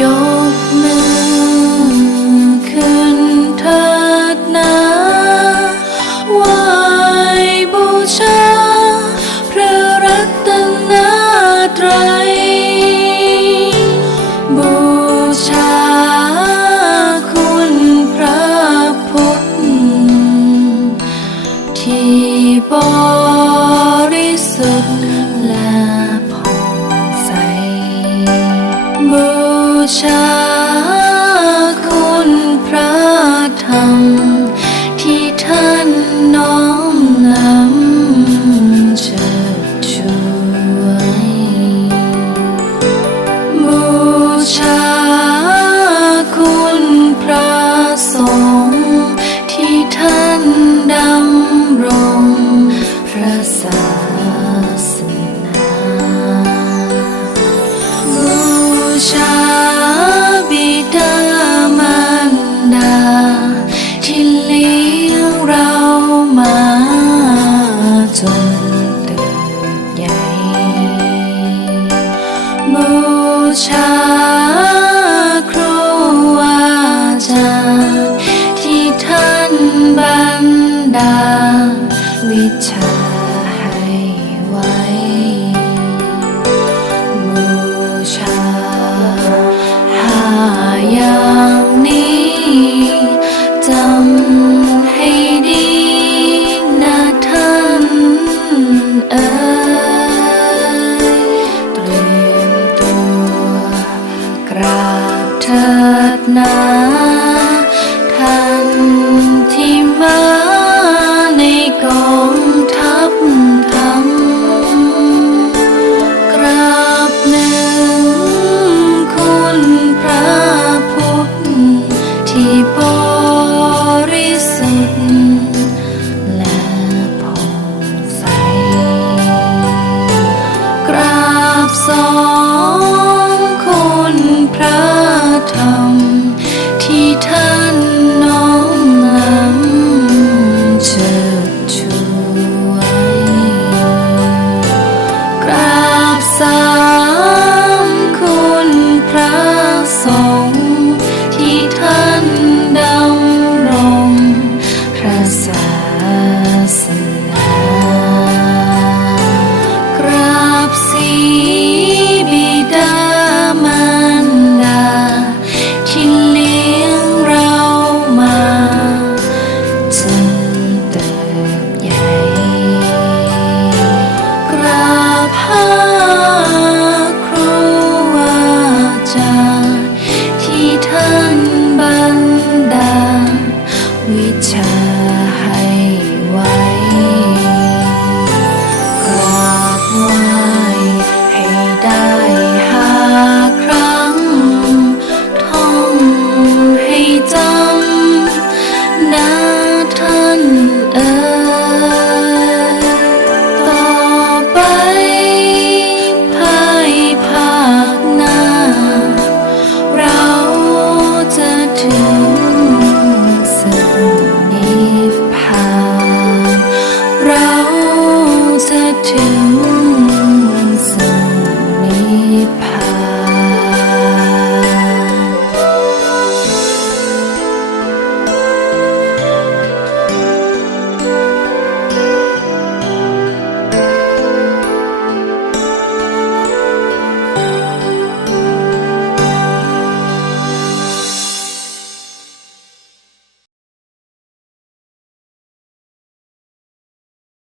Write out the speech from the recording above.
여 下。night. 你走。